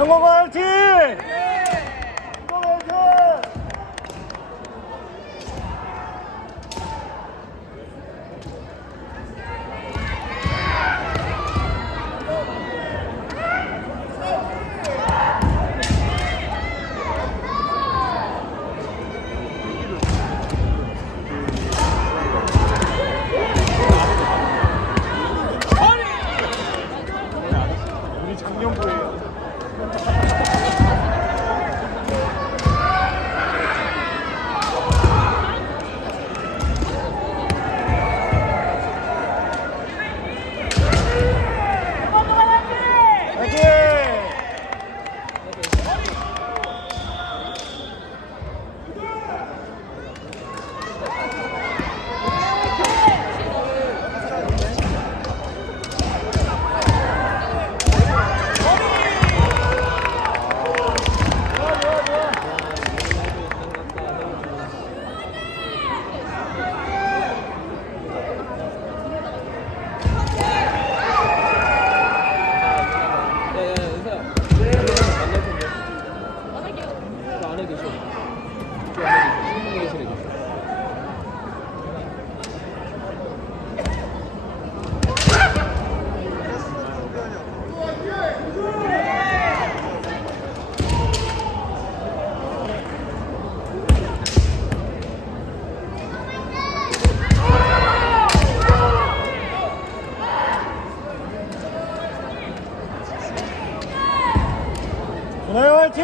형광 화이팅! 형광 화이팅! 작년부에 화이팅! 没问题